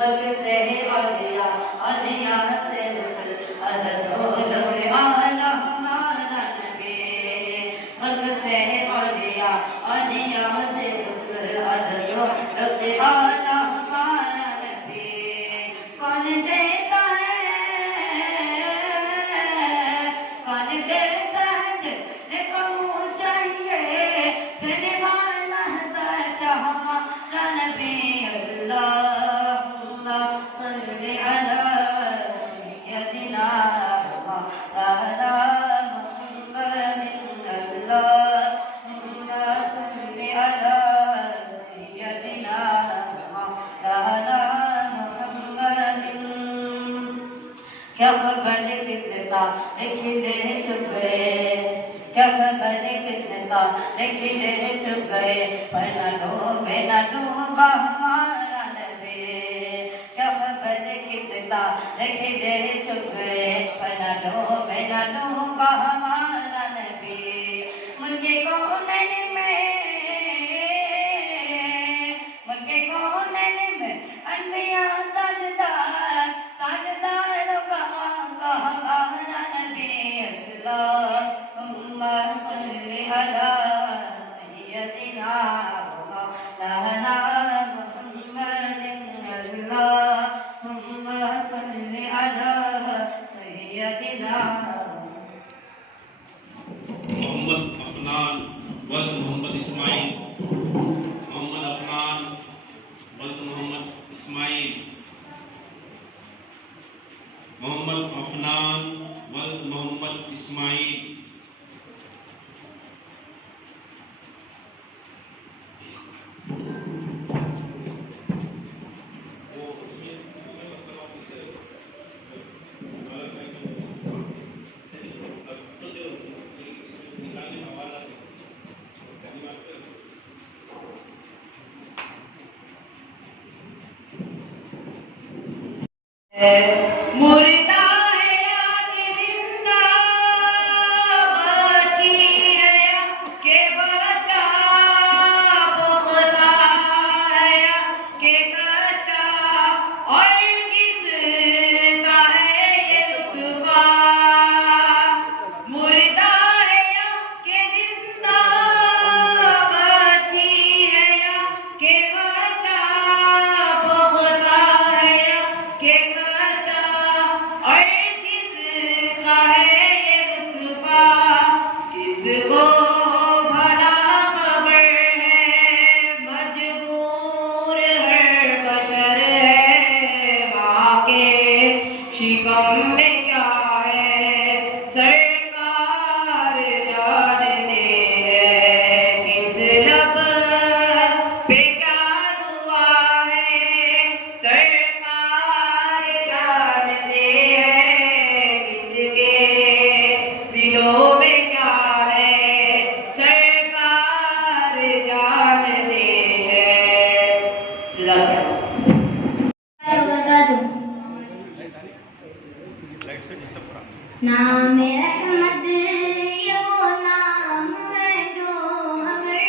خلق سے اولیاء اولیاء سے رسول رسول سے اعلیٰ ہمارا نبی خلق سے اولیاء اولیاء سے رسول رسول سے اعلیٰ ہمارا نبی کون دیتا ہے کون دیتا ہے جتنے کو چاہیے دینے والا سچا ہمارا نبی اللہم صلی علی سیدنا مولانا محمد اللہم صلی علی سیدنا مولانا محمد کیا خبر کتنے تارے کھلے چھپ گئے کیا خبر کتنے تارے کھلے چھپ گئے پر نہ ڈوبا ہمارا نبی کیا خبر کتنے تارے کھلے چھپ گئے پر نہ ڈوبا ہمارا نبی مجھے کونین میں انبیاء تاجدار تاجداروں کا ہمارا نبی اللہم صلی علی سیدنا مولانا محمد اللہم صلی علی سیدنا محمد افنان ولد محمد اسماعیل محمد افنان ولد محمد اسماعیل محمد افنان ولد محمد اسماعیل مردہ ہے یا کہ زندہ بچی ہے یا کہ بچا پختہ ہے یا کہ کچا اور کس کا ہے یہ رتبہ مردہ ہے یا کہ زندہ بچی ہے یا کہ بچا پختہ ہے یا کہ اور کس کا ہے یہ رتبہ کس کو بھلا خبر ہے مجبور ہر بشر ہے ماں کے شکم میں کیا ہے سرکار جانتے ہیں کس لب پہ کیا دعا ہے سرکار جانتے ہیں کس کے دلوں میں کیا ہے سرکار جانتے ہیں نام احمد یہ وہ نام ہے جو ہمیں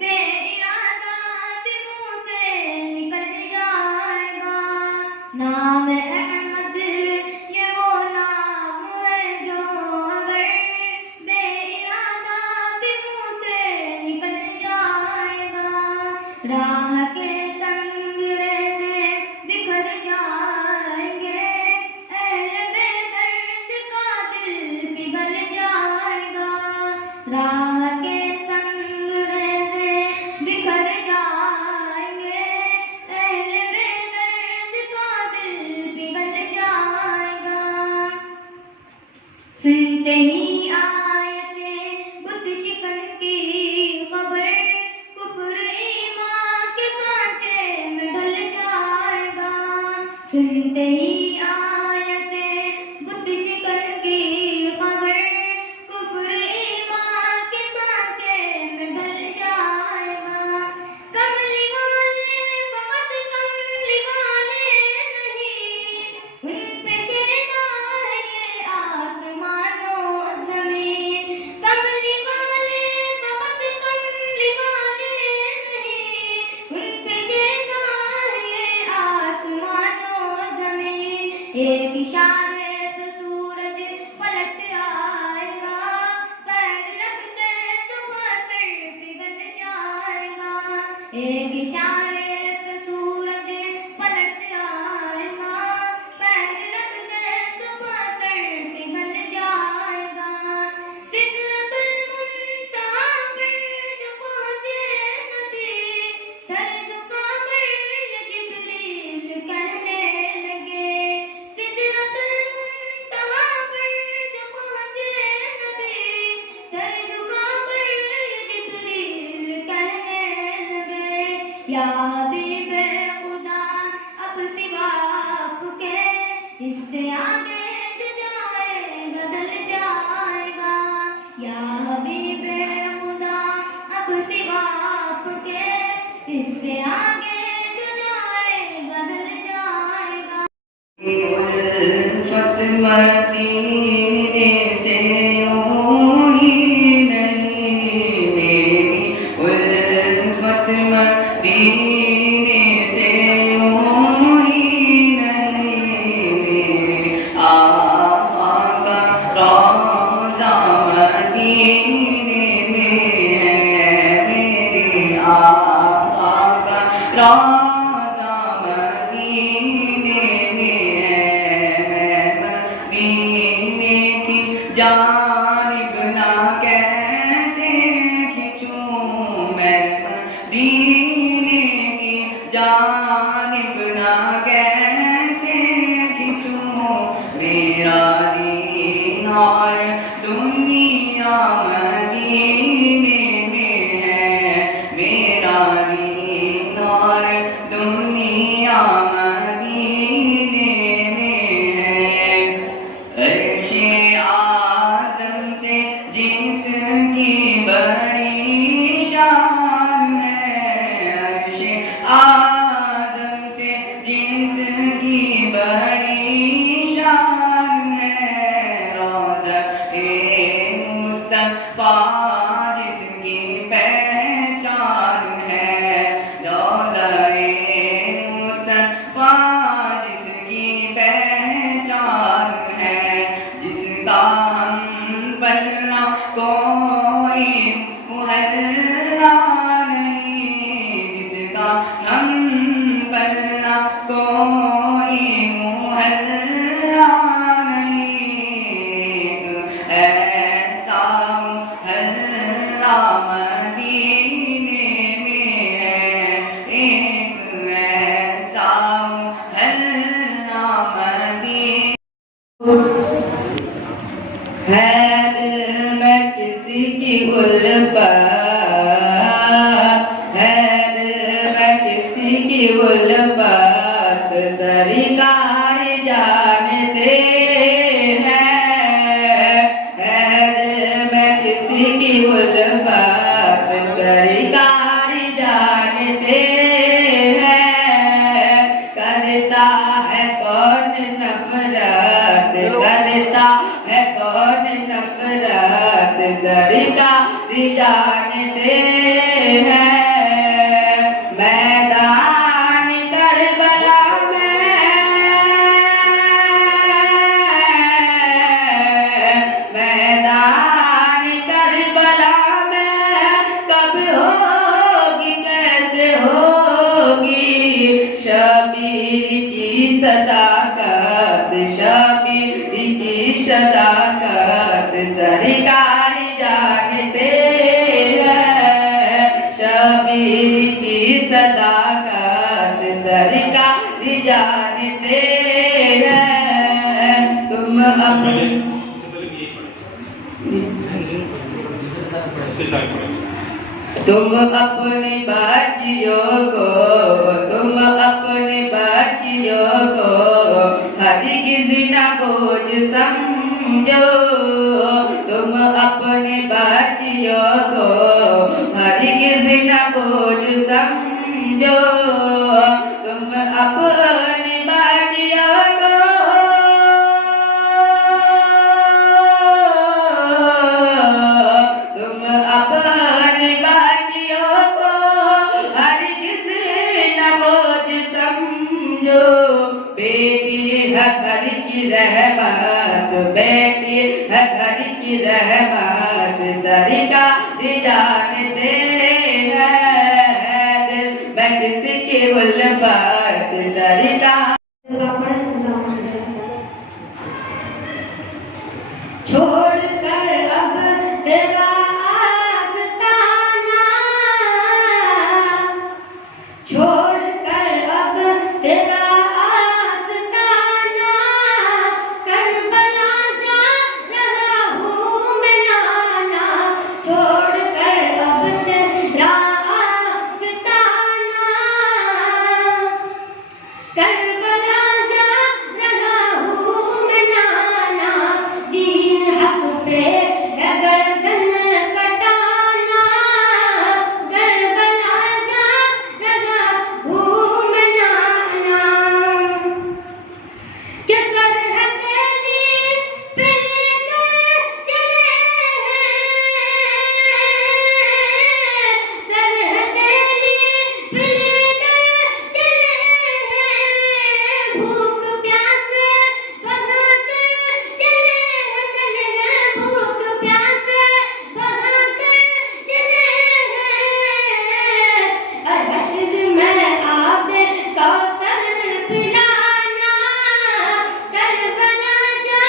بے ارادہ بھی منہ سے نکل جائے گا نام احمد یہ وہ نام ہے جو ہمیں بے ارادہ بھی منہ سے نکل جائے گا راہ کے سنگ ریزے بکھر جائیں گے اہل بے درد کا دل پگھل جائے گا راہ کے سنگ ریزے بکھر جائیں گے اہل بے درد کا دل پگھل جائے گا سنتے ہی آیتیں بت شکن کی خبر کفر ایمان کے سانچے میں ڈل جائے گا سنتے ہی آیتیں بت شکن کی خبر کفر ایمان کے سانچے میں ڈل جائے گا کملی والے فقط کملی والے نہیں ان پہ شیدا ہے یہ آسمان و زمین کملی والے فقط کملی والے نہیں ان پہ شیدا ہے یہ آسمان ایک اشارے پہ سورج پلٹ آئے گا، پیر رکھتے تو پتھر پگھل جائے گا، ایک اشارے پہ سورج پلٹ آئے گا، پیر رکھتے تو پتھر پگھل جائے گا، سدرۃ المنتہا پر جو پہنچے نبی، سر جھکا کر یہ جبریل کہنے لگے، سدرۃ المنتہا پر جو پہنچے نبی، سر جھکا کر یہ جبریل کہنے لگے، یا حبیب خدا اب سوا آپ کے اس سے آگے جو جائے گا ڈل جائے گا، یا حبیب خدا اب سوا آپ کے اس سے آگے جو جائے گا ڈل جائے گا۔ الفت مدینے سے یوں ہی نہیں، میری الفت مدینے سے یوں ہی نہیں، میرے آقا کا روضہ مدینے میں ہے، میرے آقا کا روضہ مدینے میں ہے، میں مدینے کی جانب نہ کیسے کھنچوں، میں مدینے کی جانب نہ کیسے کھنچوں، میرا دین اور دنیا مدینے میں ہے، میرا دین اور دنیا مدینے میں ہے، عرش اعظم سے جس کی بڑی شان ہے، عرش اعظم سے جس کی بڑی شان ہے، روضہ مصطفیٰ جس کی پہچان ہے، روضہ مصطفیٰ جس کی پہچان ہے، جس کا ہم پلہ کوئی محلہ نہیں، جس کا ہم پلہ کوئی محلہ نہیں، ایسا محلہ مدینے میں ہے، ایک ایسا محلہ مدینے ہے دل میں کسی کی الفت، ہے دل میں کسی کی الفت، سرکار جانتے ہیں، ہے دل میں کسی کی الفت، سرکار جانتے ہیں، کرتا ہے کون نفرت، کرتا ہے کون نفرت، سرکار جانتے ہیں، میدان کربلا میں، میدان کربلا میں کب ہوگی کیسے ہوگی شبیر کی صداقت، شبیر کی صداقت، سرکار جانتے ہیں، شبیر کی صداقت، سرکار جانتے ہیں، تم اپنے تم اپنی بچیوں کو، تم اپنی بچیوں کو ہرگز نہ بوجھ سمجھو، تم اپنی بچیوں کو ہرگز نہ بوجھ سمجھو، تم اپنی بچیوں کو تم اپنی بچیوں کو ہرگز نہ بوجھ سمجھو، بیٹی ہے کی رحمت بیٹی ہے گھر کی رحمت سرکار جانتے ہیں دل میں کس کی الفت سرکار چھوڑ کر اب تیرا آستانہ چھوڑ کر اب تیرا آستانہ کربلا جا رہا ہوں میں نانا چھوڑ کر اب تیرا آستانہ کربلا جا رہا ہوں میں نانا دین حق پہ ہے گردن کٹانا کربلا جا رہا ہوں میں نانا کہ سرحد علی پہ لے کر چلے سرحد علی پہ لے کر چلے بھوک پیاس بھگا کر چلے بھوک پیاس بھگا کر چلے حشر میں آب کوثر پلانا کربلا جا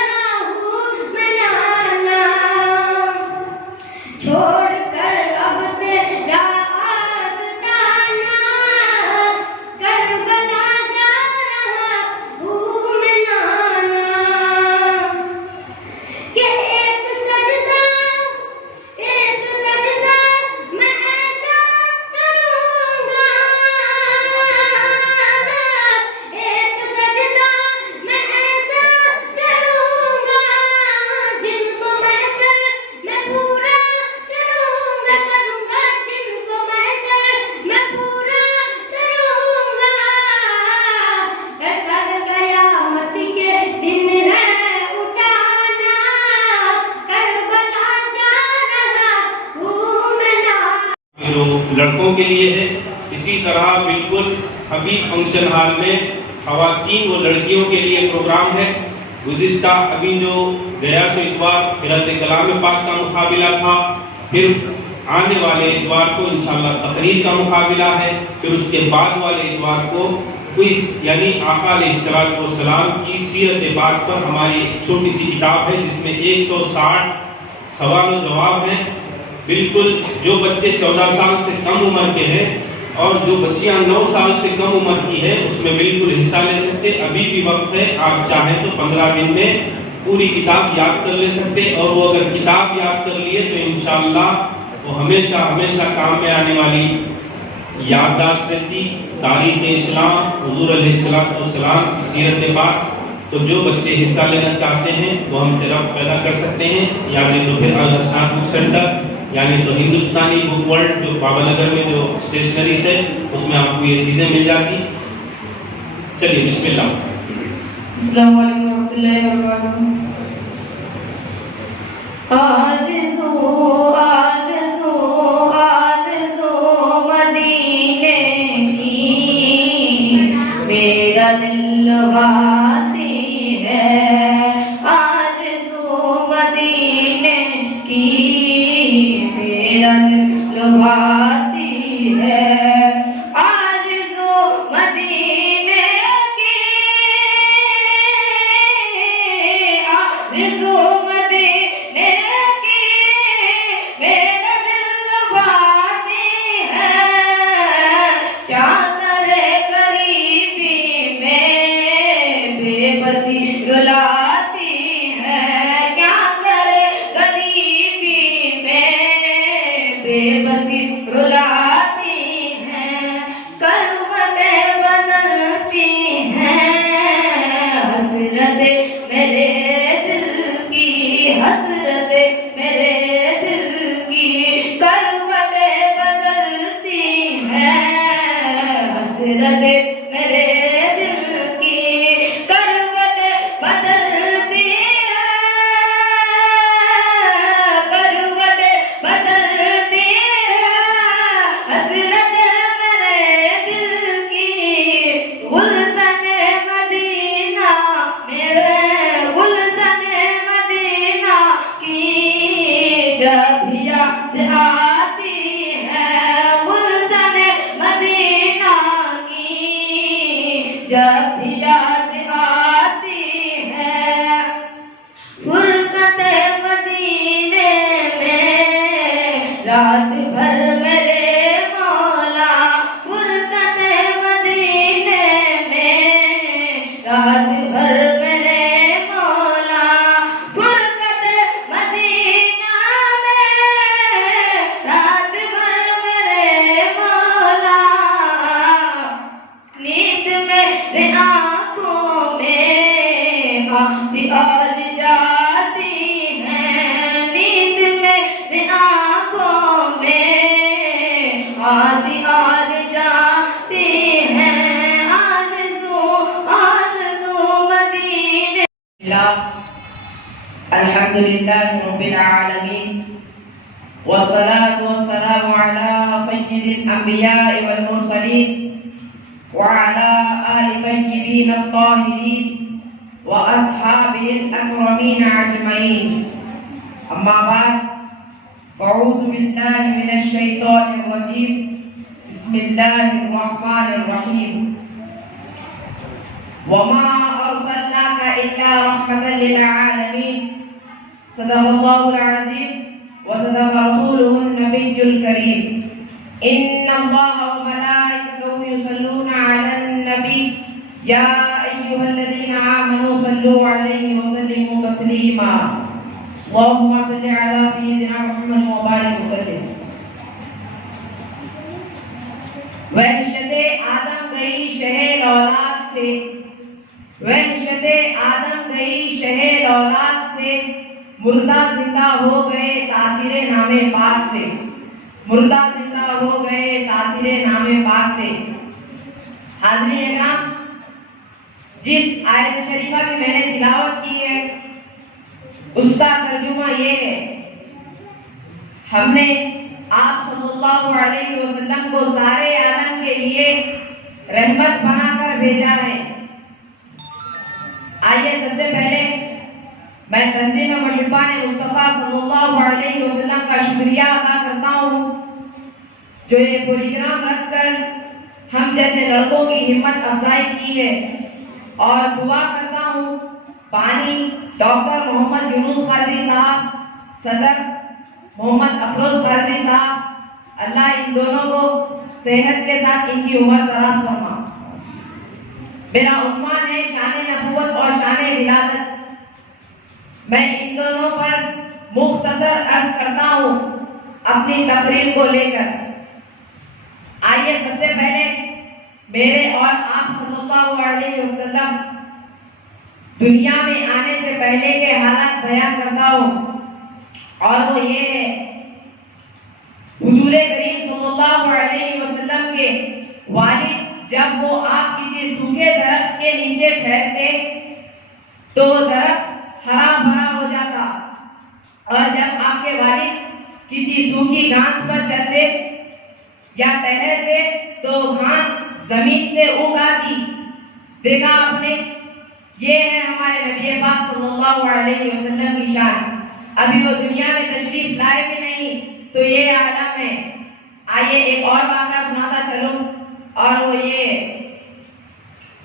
رہا ہوں میں نانا چھوڑ کر اب تیرا آستانہ کربلا جا رہا ہوں میں نانا کہ ایک سجدہ میں ایسا کروں گا ایک سجدہ میں ایسا کروں گا جن کو محشر میں پورا کروں گا جن کو محشر میں پورا کروں گا ایسا قیامت کے دن ہے اٹھانا کربلا جا رہا ہوں میں نانا جو لڑکوں کے لیے ہے اسی طرح بالکل ابھی فنکشن ہال میں خواتین و لڑکیوں کے لیے پروگرام ہے گزشتہ ابھی جو گیا سو اتوار حضرت کلام پاک کا مقابلہ تھا پھر آنے والے اتوار کو انشاءاللہ تقریر کا مقابلہ ہے پھر اس کے بعد والے اتوار کو کوئز یعنی آقا علیہ السلام کی سیرت پاک پر ہماری ایک چھوٹی سی کتاب ہے جس میں 160 سوال و جواب ہیں بالکل جو بچے 14 سال سے کم عمر کے ہیں اور جو بچیاں 9 سال سے کم عمر کی ہے اس میں بالکل حصہ لے سکتے ابھی بھی وقت ہے آپ چاہیں تو 15 دن میں پوری کتاب یاد کر لے سکتے اور وہ اگر کتاب یاد کر لیے تو انشاءاللہ وہ ہمیشہ ہمیشہ کام میں آنے والی یادداشت رہتی تاریخ اسلام حضور علیہ السلام کی سیرت پاک تو جو بچے حصہ لینا چاہتے ہیں وہ ہم سے رابطہ پیدا کر سکتے ہیں یعنی تو پھر الحسنات بک سینٹر یعنی تو ہندوستانی بک ورلڈ جو بابا نگر میں جو اسٹیشنریز ہے اس میں آپ کو یہ چیزیں مل جاتی چلیے بسم اللہ السلام علیکم ورحمۃ اللہ وبرکاتہ آرزو مدینے کی میرا دل لبھاتی ہے آرزو مدینے کی میرا دل لبھاتی ہے آرزو مدینے کی آرزو مدینے کی میرا دل لبھاتی ہے کیا کرے غریبی میں بے بسی رلاتی ہے کیا کرے غریبی میں بے بسی رلاتی ہیں کروٹیں بدلتی ہیں حسرت میرے دل کی حسرت میرے دل کی کروٹیں بدلتی ہیں حسرت میرے دل کی کروٹیں بدلتی ہیں کروٹیں بدلتی ہیں حسرت میرے دل کی گلشن مدینہ میں جب بھی یاد آتی ہے فرقت مدینے میں، رات بھر میرے مولا فرقت مدینے میں، رات بھر میرے مولا فرقت مدینہ میں، رات بھر میرے مولا نیند میں آنکھوں میں آتی اور جاتی ہیں، نیند میں آنکھوں میں آتی اور جاتی ہیں، آرزو مدینے۔ الحمد لله رب العالمين، والصلاة والسلام على سيد الأنبياء والمرسلين وعلى آل طيبين الطاهرين وأصحابه الأكرمين أجمعين. أما بعد، فأعوذ بالله من الشيطان الرجيم. بسم الله الرحمن الرحيم. وما أرسلناك إلا رحمة للعالمين. صدق الله العظيم وصدق رسوله النبي الكريم. إن الله وملائكته يصلون على النبي يا أيها الذين آمنوا صلوا عليه وسلموا تسليما. اللهم صل على سيدنا محمد وبارك وسلم. وحشت آدم گئی شہر اولاد سے، وحشت آدم گئی شہر اولاد سے، مردہ زندہ ہو گئے تاثیر نام پاک سے، مردہ زندہ ہو گئے تاثیر نام پاک سے. حاضرین اکرام، جس آیت شریفہ کی میں نے تلاوت کی ہے اس کا ترجمہ یہ ہے، ہم نے آپ صلی اللہ علیہ وسلم کو سارے عالم کے لیے رحمت بنا کر بھیجا ہے. آئیے سب سے پہلے میں تنظیم محبان مصطفیٰ صلی اللہ علیہ وسلم کا شکریہ ادا کرتا ہوں جو یہ پروگرام رکھ کر ہم جیسے لڑکوں کی ہمت افزائی کی ہے، اور دعا کرتا ہوں بانی ڈاکٹر محمد یونس قادری صاحب، صدر محمد افروز قادری صاحب، اللہ ان دونوں کو صحت کے ساتھ ان کی عمر دراز فرما. میرا عنوان ہے شان نبوت اور شان ولادت. میں ان دونوں پر مختصر عرض کرتا ہوں اپنی تقریر کو لے کر. آئیے سب سے پہلے میرے اور آپ صلی اللہ علیہ وسلم دنیا میں آنے سے پہلے کے حالات بیان کرتا ہوں، اور وہ یہ ہے حضور کریم صلی اللہ علیہ وسلم کے والد جب وہ آپ کسی سوکھے درخت کے نیچے ٹھہرتے تو وہ درخت ہرا بھرا ہو جاتا، اور جب آپ کے والد کسی سوکھی گھاس پر چلتے یا ٹہرتے تو گھاس زمین سے اگ آتی. دیکھا آپ نے، یہ ہے ہمارے نبی پاک صلی اللہ علیہ وسلم کی شان. ابھی وہ دنیا میں تشریف لائے بھی نہیں تو یہ عالم ہے. آئیے ایک اور واقعہ سناتا چلوں، اور وہ یہ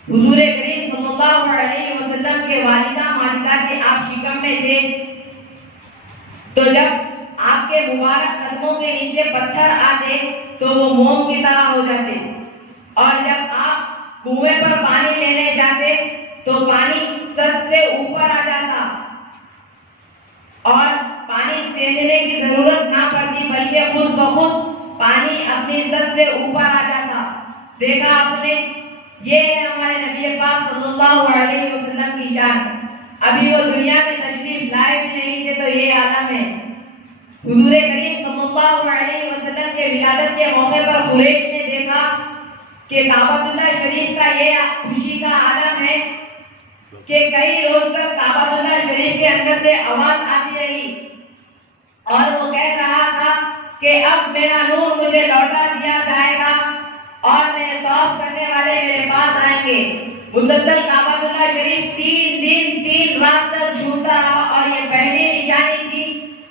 حضور کریم صلی اللہ علیہ وسلم کے والدہ ماجدہ کے آپ شکم میں تھے تو جب آپ کے مبارک قدموں کے نیچے پتھر آتے تو وہ موم کی طرح ہو جاتے، اور جب آپ کنویں پر پانی لینے جاتے تو پانی سر سے اوپر آ جاتا اور پانی سینچنے کی ضرورت نہ پڑتی بلکہ خود بخود پانی اپنی سر سے اوپر آ جاتا. دیکھا آپ نے، یہ ہے ہمارے نبی پاک صلی اللہ علیہ وسلم کی شان. ابھی وہ دنیا میں تشریف لائے بھی نہیں تھے تو یہ عالم ہے. حضور کریم صلی اللہ علیہ وسلم کے ولادت کے موقع پر قریش نے دیکھا کہ کعبۃ اللہ شریف کا یہ خوشی کا عالم ہے کہ کئی روز تک کعبۃ اللہ شریف کے اندر سے آواز آتی رہی اور وہ کہہ رہا تھا کہ اب میرا نور مجھے لوٹا دیا جائے گا اور میرے طواف کرنے والے میرے پاس آئیں گے. مسلسل کعبۃ اللہ شریف 3 دن 3 رات تک جھومتا رہا اور یہ پہلی نشانی تھی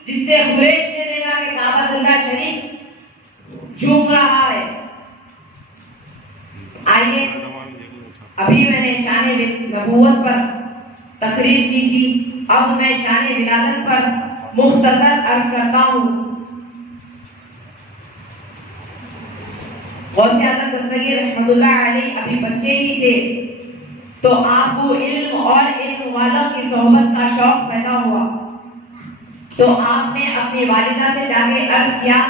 جس سے قریش نے دیکھا کہ کعبۃ اللہ شریف جھوم رہا ہے. آئیے ابھی میں نے شان نبوت پر تقریر کی تھی، اب میں شان ولادت پر مختصر عرض کرتا ہوں۔ غوث اعظم دستگیر رحمۃ اللہ علیہ ابھی بچے ہی تھے تو آپ کو علم اور علم والوں کی صحبت کا شوق پیدا ہوا، تو آپ نے اپنی والدہ سے جا کے عرض کیا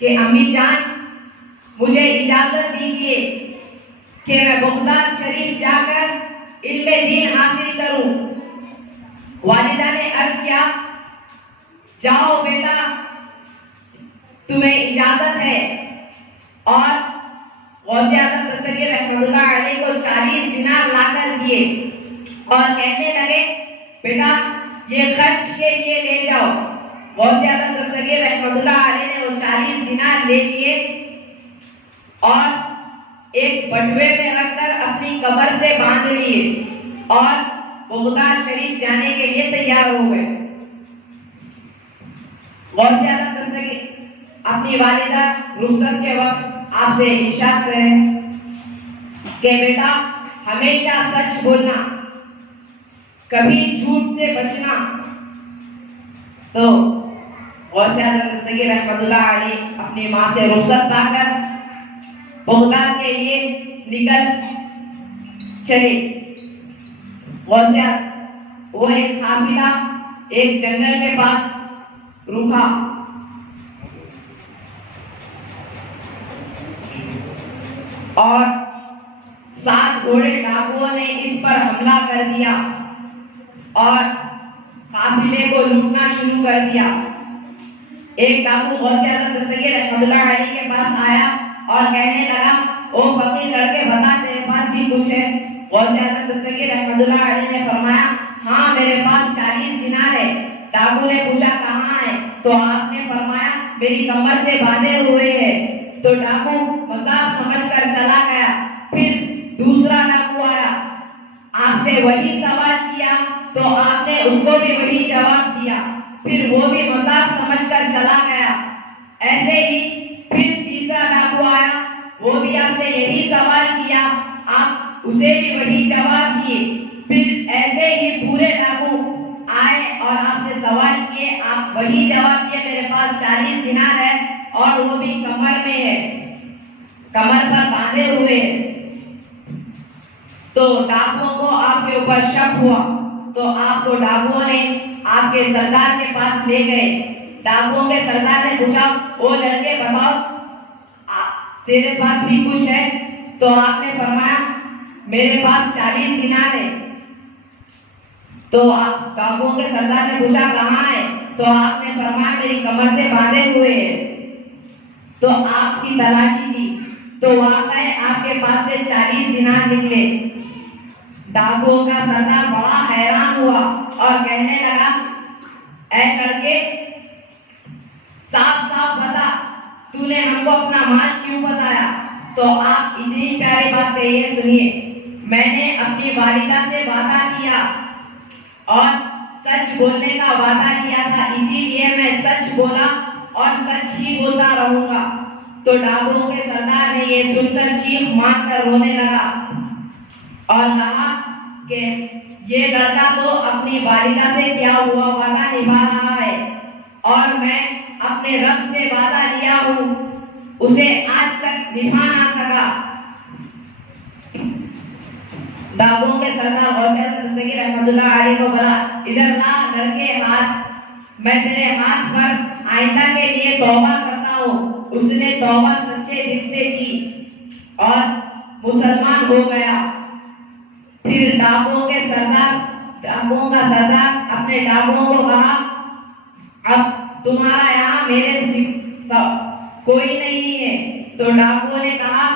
کہ امی جان مجھے اجازت دیجیے کہ میں بغداد شریف جا کر علم دین حاصل کروں۔ والدہ نے عرض کیا جاؤ بیٹا تمہیں اجازت ہے، اور غوث اعظم دستگیر رحمۃ اللہ علیہ کو 40 دینار لا کر دیے اور کہنے لگے بیٹا یہ خرچ کے لیے لے جاؤ۔ غوث اعظم دستگیر رحمۃ اللہ علیہ نے وہ 40 دینار لے لیے اور ایک بٹوے میں رکھ کر اپنی قبر سے باندھ لیے اور بغداد شریف جانے کے لیے تیار ہو گئے۔ غوث اعظم دستگیر اپنی والدہ رخصت کے وقت آپ سے ارشاد کریں کہ بیٹا ہمیشہ سچ بولنا، کبھی جھوٹ سے بچنا۔ تو غوث اعظم دستگیر رحمۃ اللہ علیہ اپنی ماں سے رخصت پا کر بغداد کے لیے نکل چلے۔ غوث اعظم وہ ایک قافلہ ایک جنگل کے پاس رکا اور 7 گھوڑے ڈاکوؤں نے اس پر حملہ کر دیا اور قافلے کو لوٹنا شروع کر دیا۔ ایک ڈاکو غوث اعظم دستگیر رحمۃ اللہ علیہ کے پاس آیا اور کہنے لگا او فقیر لڑکے بتا تیرے پاس بھی کچھ ہے؟ غوث اعظم دستگیر رحمۃ اللہ علیہ نے فرمایا ہاں میرے پاس 40 دینار ہے۔ ڈاکو نے پوچھا کہاں ہے؟ تو آپ نے فرمایا میری کمر سے باندھے ہوئے ہے۔ تو ڈاکو مذاق سمجھ کر چلا گیا۔ پھر دوسرا ڈاکو آیا، آپ سے وہی سوال کیا تو آپ نے اس کو بھی وہی جواب دیا، پھر وہ بھی مذاق سمجھ کر چلا گیا۔ ایسے ہی پھر تیسرا ڈاکو آیا، وہ بھی آپ سے یہی سوال کیا، آپ اسے بھی وہی جواب دیے۔ پھر ایسے ہی پورے ڈاکو آئے اور آپ سے سوال کیے، آپ وہی جواب دیے میرے پاس 40 دینار ہے اور وہ بھی کمر میں ہے، کمر پر باندھے ہوئے۔ تو ڈاکوؤں کو آپ کے اوپر شک ہوا تو آپ کو ڈاکوؤں نے آپ کے سردار کے پاس لے گئے۔ ڈاکوؤں کے سردار نے پوچھا او لڑکے بتاؤ تیرے پاس بھی کچھ ہے؟ تو آپ نے فرمایا میرے پاس 40 دینار ہے۔ تو آپ ڈاکوؤں کے سردار نے پوچھا کہاں ہے؟ تو آپ نے فرمایا میری کمر سے باندھے ہوئے ہے۔ تو آپ کی تلاشی کی تو واقعی آپ کے پاس سے 40 دینار نکلے۔ ڈاکوؤں کا سردار بڑا حیران ہوا اور کہنے لگا اے لڑکے صاف صاف بتا تو نے ہم کو اپنا مال کیوں بتایا؟ تو آپ اتنی پیاری بات کہیے سنیے، میں نے اپنی والدہ سے وعدہ کیا اور سچ بولنے کا وعدہ کیا تھا، اسی لیے میں سچ بولا اور سچ ہی بولتا رہوں گا۔ تو ڈاکوؤں کے سردار نے یہ سن کر چیخ مار کر رونے لگا اور کہا کہ یہ لڑکا تو اپنی والدہ سے کیا ہوا وعدہ نبھا رہا ہے اور میں اپنے رب سے وعدہ لیا ہوں اسے آج تک نبھا نہ سکا۔ ڈاکوؤں کے سردار غوث اعظم دستگیر رحمۃ اللہ علیہ کو بولا ادھر لا لڑکے ہاتھ، میں تیرے ہاتھ پر آئندہ کے لیے توبہ کرتا ہوں۔ اس نے توبہ سچے دل سے کی اور مسلمان ہو گیا۔ پھر ڈاکوؤں کا سردار اپنے ڈاکوؤں کو کہا اب تمہارا یہاں میرے کوئی نہیں ہے۔ تو ڈاکوؤں نے کہا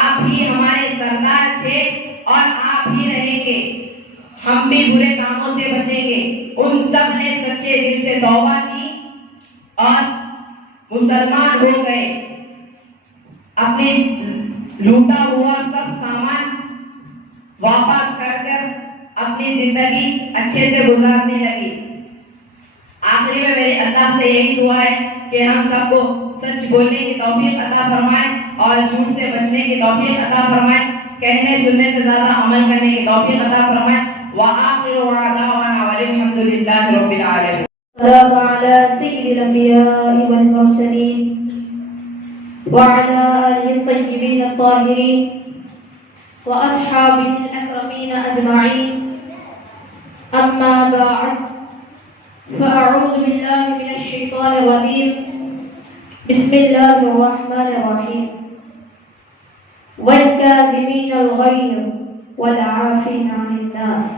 آپ ہی ہمارے سردار تھے اور آپ ہی رہیں گے، ہم بھی برے کاموں سے بچیں گے۔ ان سب نے سچے دل سے توبہ کی اور مسلمان ہو گئے، اپنے لوٹا ہوا سب سامان واپس کر اپنی زندگی اچھے سے گزارنے لگی۔ آخری میں میری اللہ سے یہی دعا ہے کہ ہم سب کو سچ بولنے کی توفیق عطا فرمائے اور جھوٹ سے بچنے کی توفیق عطا فرمائے۔ کہنے سننے سے زیادہ عمل کرنے کی توفیق عطا فرمائے. وآخر دعوانا والحمد للہ رب العالمین. السلام على سيد الأنبياء والمرسلين وعلى آله الطيبين الطاهرين وأصحابه الأكرمين أجمعين. أما بعد فأعوذ بالله من الشيطان الرجيم. بسم الله الرحمن الرحيم. والكاظمين الغيظ والعافين عن الناس.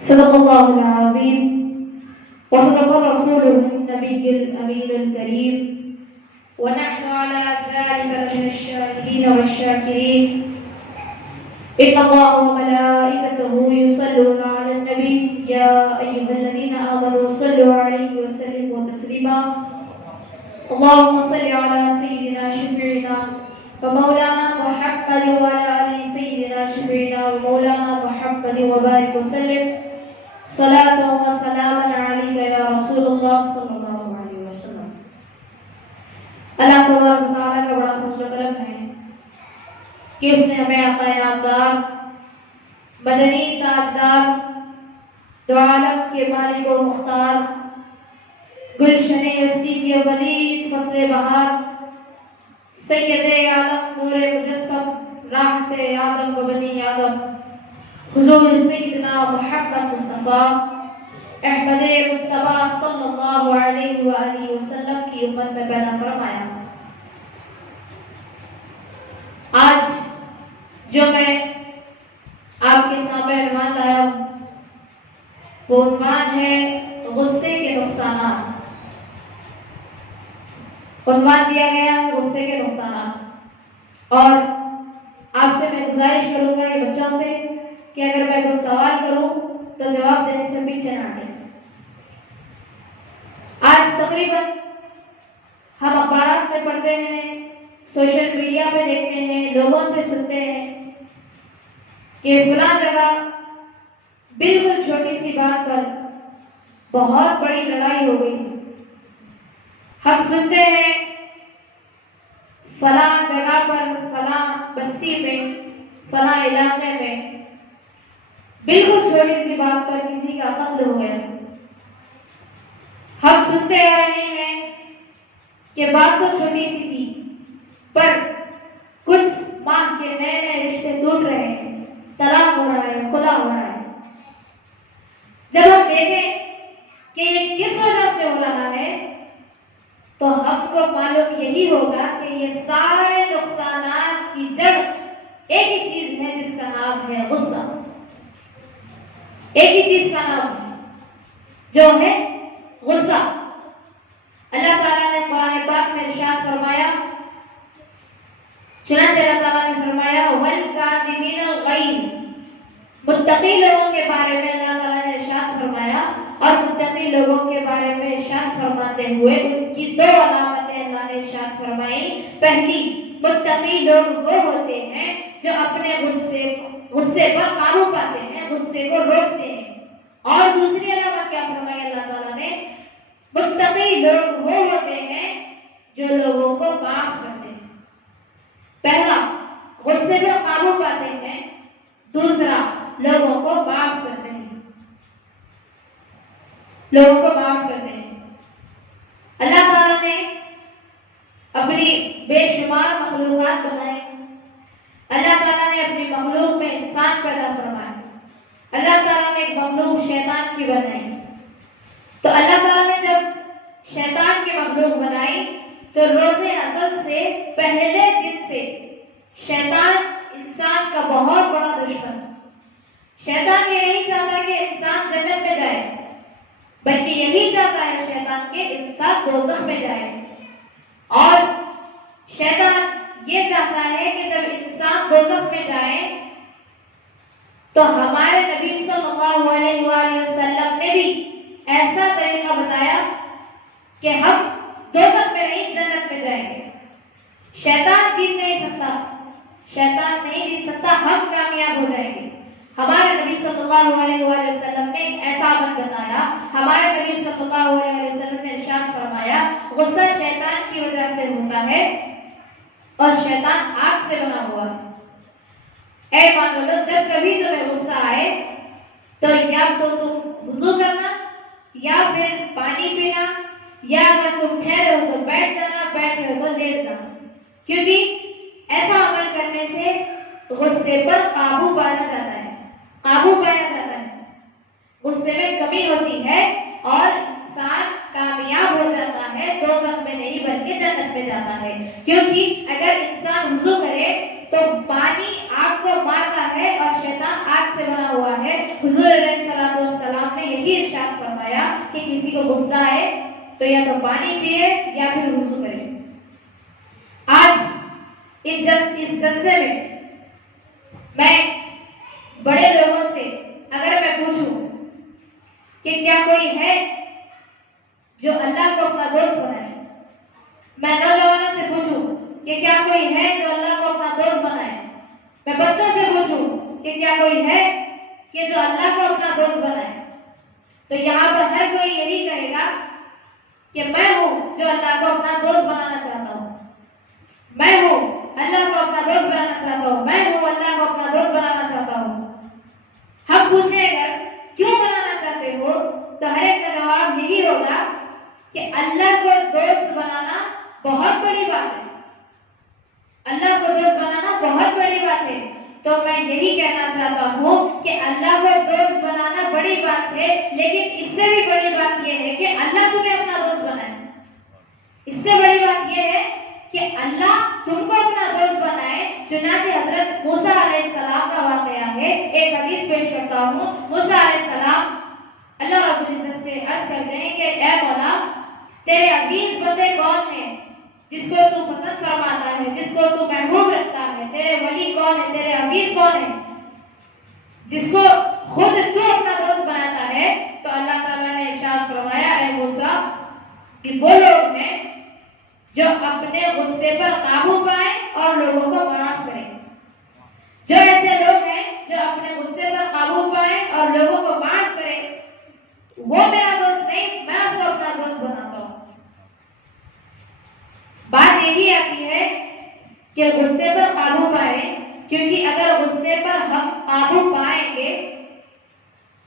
صدق الله العظيم وصدق رسوله النبي الأمين الكريم. ونحن على ذلك من الشاهدين والشاكرين. إن الله وملائكته يصلون على النبي يا أيها الذين آمنوا صلوا عليه وسلموا تسليما. اللهم صل على سيدنا شفيعنا ومولانا محمد وعلى آل سيدنا شفيعنا ومولانا محمد وبارك وسلم صلاة وسلاما عليك يا رسول الله صلى الله عليه وسلم. اللہ تبارک و تعالیٰ کا بڑا فضل و کرم ہے کہ اس نے ہمیں آقا نامدار مدنی تاجدار دو عالم کے مالک و مختار گلشن ہستی کے ولی فصل بہار سید عالم نور مجسم راحت آدم و بنی آدم حضور سیدنا محمد مصطفیٰ احمد مصطفیٰ صلی اللہ علیہ وآلہ وسلم کی امت میں پیدا فرمایا. آج جو میں آپ کے سامنے عنوان لایا ہوں وہ عنوان ہے غصے کے نقصانات. عنوان دیا گیا ہے غصے کے نقصانات. اور آپ سے میں گزارش کروں گا کہ بچوں سے کہ اگر میں کوئی سوال کروں تو جواب دینے سے پیچھے نہ ہٹیں. آج تقریباً ہم اخبارات میں پڑھتے ہیں, سوشل میڈیا پہ دیکھتے ہیں, لوگوں سے سنتے ہیں کہ فلاں جگہ بالکل چھوٹی سی بات پر بہت بڑی لڑائی ہو گئی. ہم سنتے ہیں فلاں جگہ پر, فلاں بستی میں, فلاں علاقے میں بالکل چھوٹی سی بات پر کسی کا قتل ہو گیا. ہم سنتے آ رہے ہیں کہ بات تو چھوٹی سی تھی پر کچھ ماہ کے نئے نئے رشتے ٹوٹ رہے ہیں, طلاق ہو رہا ہے, خلا ہو رہا ہے. جب ہم دیکھیں کہ یہ کس وجہ سے ہو رہا ہے تو ہم کو معلوم یہی ہوگا کہ یہ سارے نقصانات کی جڑ ایک ہی چیز ہے جس کا نام ہے غصہ. ایک ہی چیز کا نام ہے جو ہے غصہ. اللہ تعالیٰ نے قرآن پاک میں ارشاد فرمایا, چنانچہ اللہ تعالیٰ نے فرمایا وَالْكَاظِمِينَ الْغَيْظَ. متقی لوگوں کے بارے میں اللہ تعالیٰ نے ارشاد فرمایا اور متقی لوگوں کے بارے میں ارشاد فرماتے ہوئے ان کی دو علامتیں اللہ نے ارشاد فرمائی. پہلی, متقی لوگ وہ ہوتے ہیں جو اپنے غصے پر قابو پاتے ہیں, غصے کو روکتے ہیں. اور دوسری علامت کیا فرمائی اللہ تعالیٰ نے, متقی لوگ وہ ہوتے ہیں جو لوگوں کو معاف کرتے ہیں. پہلا, غصے پر قابو پاتے ہیں. دوسرا, لوگوں کو معاف کرتے ہیں. لوگوں کو معاف کرتے ہیں. اللہ تعالیٰ نے اپنی بے شمار مخلوقات بنائے. اللہ تعالیٰ نے اپنی مخلوق میں انسان پیدا فرمایا. اللہ تعالیٰ نے ایک مخلوق شیطان کی بنائی. تو اللہ تعالیٰ نے جب شیطان کی مخلوق بنائی تو روز ازل سے پہلے دن سے شیطان انسان کا بہت بڑا دشمن. شیطان یہ نہیں چاہتا کہ انسان جنت میں جائے بلکہ یہی چاہتا ہے شیطان کہ انسان دوزخ میں جائے. اور شیطان یہ چاہتا ہے کہ جب انسان دوزخ میں جائے تو ہمارے نبی صلی اللہ علیہ وآلہ وسلم نے بھی ایسا طریقہ بتایا کہ ہم دوزخ میں نہیں جنت میں جائیں گے. شیطان جیت نہیں سکتا, شیطان نہیں جیت سکتا, ہم کامیاب ہو جائیں گے. ہمارے نبی صلی اللہ علیہ وآلہ وسلم نے ایک ایسا عمل بتایا. ہمارے نبی صلی اللہ علیہ وسلم نے ارشاد فرمایا غصہ شیطان کی وجہ سے ہوتا ہے اور شیطان آگ سے بنا ہوا ہے. اے مان لو جب کبھی تمہیں غصہ آئے تو یا تو تم وضو کرنا یا پھر پانی پینا، یا اگر تم ٹھہرے ہو تو بیٹھ جانا، بیٹھ رہے ہو تو لیٹ جانا، کیونکہ ایسا عمل کرنے سے غصے پر قابو پایا جاتا ہے، قابو پایا جاتا ہے، غصے میں کمی ہوتی ہے اور انسان کامیاب ہو جاتا ہے، دوزخ میں نہیں بلکہ جنت میں جاتا ہے۔ کیونکہ اگر انسان وضو کرے تو پانی آگ کو مارتا ہے اور شیطان آگ سے بنا ہوا ہے۔ حضور علیہ السلام نے یہی ارشاد فرمایا کہ کسی کو غصہ آئے تو یا تو پانی پیے یا پھر وضو کرے۔ آج اس جلسے میں بڑے لوگوں سے اگر میں پوچھوں کہ کیا کوئی ہے جو اللہ کو اپنا دوست بنائے، میں نوجوانوں سے پوچھوں کہ کیا کوئی ہے جو اللہ کو اپنا دوست بنائے، میں بچوں سے پوچھوں کہ کیا کوئی ہے کہ جو اللہ کو اپنا دوست بنائے، تو یہاں پر ہر کوئی یہی کہے گا کہ میں ہوں جو اللہ کو اپنا دوست بنانا چاہتا ہوں، میں ہوں اللہ کو اپنا دوست بنانا چاہتا ہوں، میں ہوں اللہ کو اپنا دوست بنانا چاہتا ہوں۔ ہم پوچھیں اگر کیوں بنانا چاہتے ہو تو ہر ایک کا جواب یہی ہوگا کہ اللہ کو دوست بنانا بہت بڑی بات ہے، اللہ کو دوست بنانا بہت بڑی بات ہے۔ تو میں یہی کہنا چاہتا ہوں کہ اللہ کو دوست بنانا بڑی بات ہے، لیکن اس سے بھی بڑی بات یہ ہے کہ اللہ تمہیں اپنا دوست بنائے۔ اس سے بڑی بات یہ ہے کہ اللہ تم کو اپنا دوست بنائے۔ چنانچہ حضرت موسیٰ علیہ السلام کا واقعہ ہے، ایک حدیث پیش کرتا ہوں۔ موسیٰ علیہ السلام اللہ رب العزت سے عرض کرتے ہیں کہ اے مولا، تیرے عزیز بندے کون ہیں جس کو تو پسند فرماتا ہے، جس کو تو محبوب رکھتا ہے، تیرے ولی کون ہے، تیرے عزیز کون ہے، جس کو خود تو اپنا دوست بناتا ہے؟ تو اللہ تعالیٰ نے ارشاد فرمایا اے موسیٰ کہ وہ لوگ ہیں جو اپنے غصے پر قابو پائیں اور لوگوں کو معاف کریں۔ جو ایسے لوگ ہیں جو اپنے غصے پر قابو پائیں اور لوگوں کو معاف کریں، وہ میرا دوست نہیں، میں اس کو اپنا دوست بناتا ہوں۔ بات یہی آتی ہے کہ غصے پر قابو پائیں، کیونکہ اگر غصے پر ہم قابو پائیں گے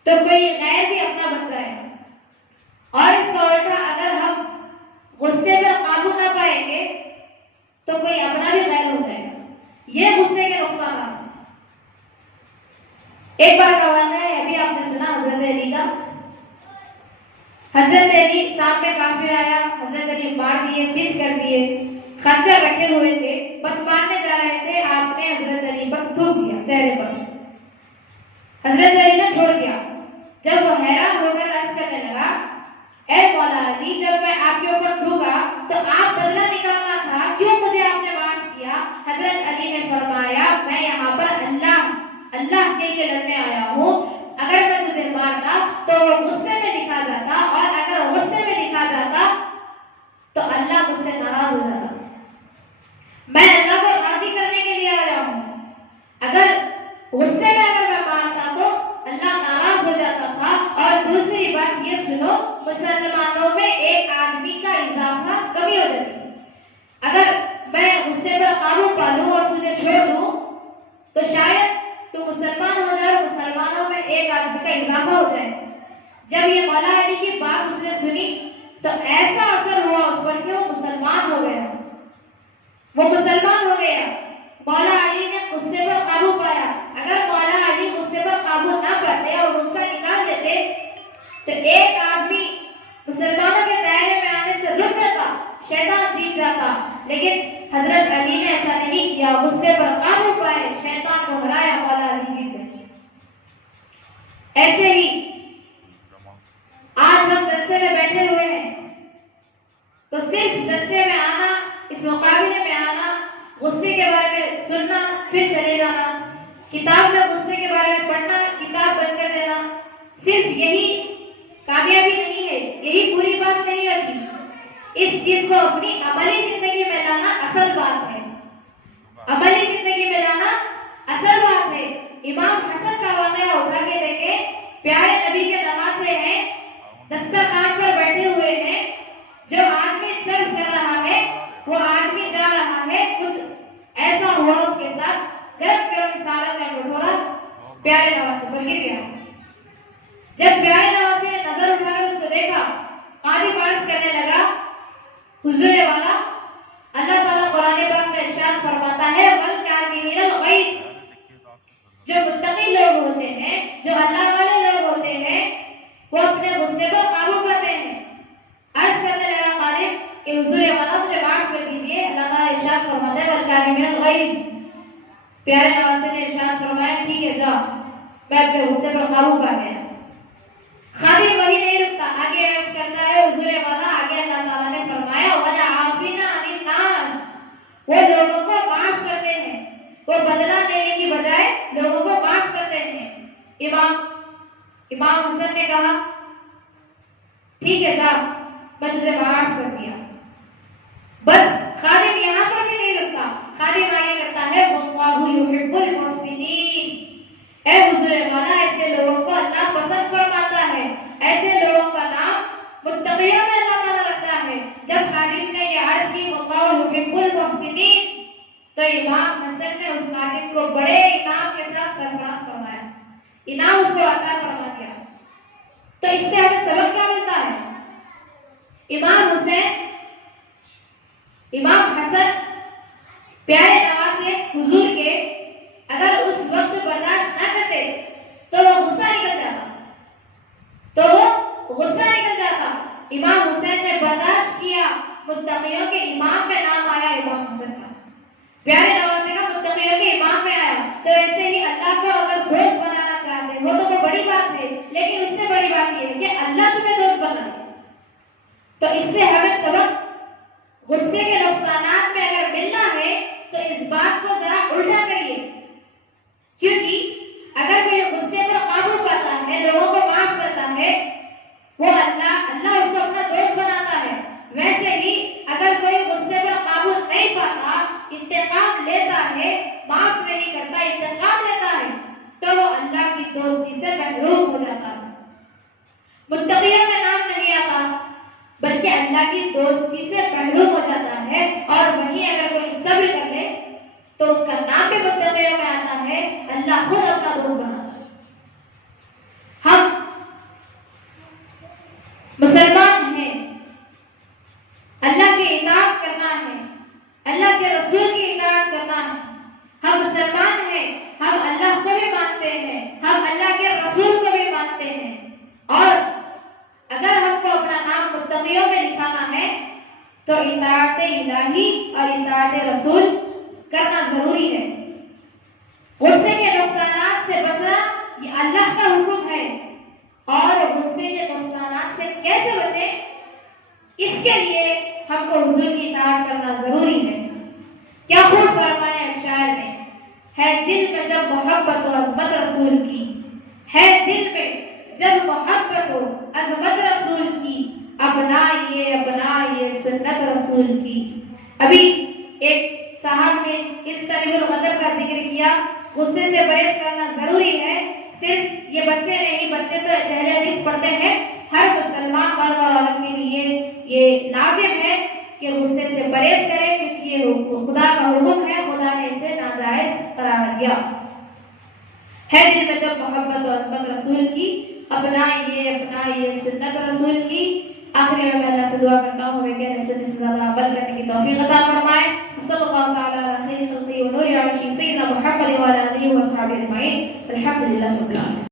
تو کوئی غیر بھی اپنا بن جائے گا، اور اس کا الٹا اگر ہم غصے پر قابو نہ پائیں گے تو کوئی اپنا بھی غیر ہو جائے گا۔ یہ غصے کے نقصانات ہیں۔ ایک بار کا واقعہ ہے، ابھی آپ نے سنا حضرت علی کا۔ حضرت علی سامنے کافر آیا، حضرت علی مار دیے، چیز کر دیے، خنجر رکھے ہوئے تھے، بس مارنے جا رہے تھے، آپ نے حضرت علی پر تھوک دیا چہرے پر۔ حضرت علی نے چھوڑ دیا۔ جب وہ حیران ہو کر عرض کرنے لگا اے مولا علی، جب میں آپ کے اوپر تھوکا تو آپ بدلہ نکالنا تھا، کیوں مجھے آپ نے معاف کیا؟ حضرت علی نے فرمایا میں یہاں پر اللہ کے لیے لڑنے آیا ہوں، اگر میں تجھے مارتا تو وہ غصے میں لکھا جاتا، اور اگر غصے میں لکھا جاتا تو اللہ مجھ سے ناراض ہو جاتا۔ میں اللہ کو راضی کرنے کے لیے آیا ہوں، اگر غصے میں اگر میں مارتا تو اللہ ناراض ہو جاتا تھا۔ اور دوسری بات یہ سنو، مسلمانوں میں ایک آدمی کا اضافہ کمی ہو جاتی ہے۔ اگر میں غصے پر قابو پا لوں اور تجھے چھوڑ دوں تو شاید تو مسلمان ہو جائے، مسلمانوں میں ایک آدمی کا اضافہ ہو جائے۔ جب یہ مولا علی کی بات اس نے سنی تو ایسا اثر ہوا اس پر کہ وہ مسلمان ہو گیا، وہ مسلمان ہو گیا۔ مولا علی نے غصے پر قابو پایا۔ اگر مولا علی غصے پر قابو نہ پاتے اور غصہ نکال دیتے تو ایک آدمی مسلمانوں کے دائرے میں آنے سے رک جاتا، شیطان جیت جاتا، لیکن حضرت علی نے ایسا نہیں کیا، غصے پر قابو پائے، شیطان کو ہرایا، مولا علی جیت گئے۔ ایسے ہی آج ہم جلسے میں بیٹھے ہوئے ہیں تو صرف جلسے میں آنا، اس مقابلے میں آنا، غصے کے بارے میں سننا پھر چلے جانا، کتاب میں غصے کے بارے میں پڑھنا، کتاب بند کر دینا، صرف یہی کامیابی نہیں ہے، یہی پوری بات نہیں ہوتی۔ اس چیز کو اپنی عملی زندگی میں لانا اصل بات ہے، عملی زندگی میں لانا اصل بات ہے۔ امام حسن کا واقعہ اٹھا کے دیکھیں، پیارے نبی کے نواسے ہیں، دسترخوان پر بیٹھے ہوئے ہیں، جو آدمی سرو کر رہا ہے وہ آدمی جا رہا ہے، کچھ ایسا ہوا اس کے ساتھ، گرم گرم سالن میں پیارے نواسے پر گر گیا. جب پیارے نواسے نے نظر اٹھا کر اس کو دیکھا، قاری عرض کرنے لگا، حضور والا، اللہ تعالیٰ قرآن پاک میں ارشاد فرماتا ہے وَالْكَاظِمِينَ الْغَيْظَ. جو متقی لوگ ہوتے ہیں، جو اللہ والے لوگ ہوتے ہیں، وہ اپنے غصے پر قابو پاتے ہیں. عرض کرنے لگا قاری کہ حضور والا مجھے معاف کر دیجیے، اللہ تعالیٰ ارشاد فرماتا ہے وَالْكَاظِمِينَ الْغَيْظَ. پیارے نواسے نے ارشاد فرمایا ٹھیک ہے جا، میں اپنے غصے پر قابو پا گیا. خادم وہی نہیں رکتا، آگے عرض کرتا ہے حضور والا، آگے اللہ تعالیٰ نے فرمایا وَالْعَافِينَ عَنِ النَّاسِ. وہ لوگوں کو معاف کرتے ہیں، وہ بدلہ لینے کی بجائے لوگوں کو معاف کرتے ہیں. امام حسن نے کہا ٹھیک ہے جا، میں تجھے معاف کر دیا. بس خادم یہاں پر بھی نہیں رکتا، خادم آگے کرتا ہے وَاللَّهُ يُحِبُّ الْمُحْسِنِينَ. اے حضور والا، ایسے لوگوں کو اللہ پسند فرماتا ہے، ایسے لوگوں کا نام متقیوں میں اللہ تعالیٰ رکھتا ہے. جب خادم نے یہ عرض کی وَاللَّهُ يُحِبُّ الْمُحْسِنِينَ تو امام حسن نے اس خادم کو بڑے انعام کے ساتھ سرفراز فرمایا، انعام اس کو عطا فرما دیا. تو اس سے ہمیں سبق کیا ملتا ہے؟ امام حسین، امام حسن پیارے نواسے حضور کے اگر اس وقت برداشت نہ کرتے تو وہ غصہ نکل جاتا. امام حسین نے برداشت کیا، متقیوں کے امام میں نام آیا امام حسن کا، پیارے نواسے کا متقیوں کے امام میں آیا. تو ایسے ہی اللہ کو اگر دوست بنانا چاہتے وہ تو کوئی بڑی بات ہے، لیکن اس سے بڑی بات یہ ہے کہ اللہ تمہیں دوست بنا دے. تو اس سے ہمیں سبق، غصے کے نقصانات میں اگر ملنا ہے تو اس بات کو ذرا الٹا کریے، کیونکہ اگر کوئی غصے پر قابو پاتا ہے، لوگوں کو معاف کرتا ہے، وہ اللہ اس کو اپنا دوست بناتا ہے. ویسے ہی اگر کوئی غصے پر قابو نہیں پاتا، انتقام لیتا ہے، معاف نہیں کرتا، انتقام لیتا ہے، تو وہ اللہ کی دوستی سے محروم ہو جاتا ہے. متقیوں میں نام نہیں آتا بلکہ اللہ کی دوستی سے محروم ہو جاتا ہے. اور وہیں اگر کوئی صبر کر لے تو ان کا نام بھی متقیوں میں آتا ہے، اللہ خود اپنا دوست بناتا ہے. ہم مسلمان ہیں، اللہ کی اطاعت کرنا ہے، اللہ کے رسول کی اطاعت کرنا ہے. ہم مسلمان ہیں، ہم اللہ کو بھی مانتے ہیں، ہم اللہ کے رسول کو بھی مانتے ہیں. اور اگر ہم کو اپنا نام متقیوں میں لکھانا ہے تو اطاعت الہی اور اطاعت رسول کرنا ضروری ہے. غصے کے نقصانات سے بچنا یہ اللہ کا حکم ہے، اور غصے کے نقصانات سے کیسے بچیں اس کے لیے ہم کو حضور کی اطاعت کرنا ضروری ہے. کیا خوب فرمایا شاعر نے، ہے دل میں جب محبت و عظمت رسول کی، ہے دل میں جب محبت و عظمت رسول کی، اپنائیے سنت رسول کی. ابھی ایک صاحب نے اس طریق الغضب کا ذکر کیا. غصے سے پرہیز کرنا ضروری ہے. صرف یہ بچے نہیں، بچے تو اہل حدیث پڑھتے ہیں، ہر مسلمان مرد اور عورت کے لیے یہ لازم ہے کہ غصے سے پرہیز کرے، کیونکہ یہ خدا کا حکم ہے، خدا نے اسے ناجائز قرار دیا. ہے دل میں جب محبت و عظمت رسول کی، اپنائیے سنت رسول کی. آخری میں اللہ سے دعا کرتا ہوں کہ کہنے سننے سے زیادہ عمل کرنے کی توفیق عطا فرمائے. صلی اللہ تعالی علی خیر خلقہ و نور عرشہ سیدنا محمد و علی آلہ و صحبہ اجمعین. الحمدللہ رب العالمین.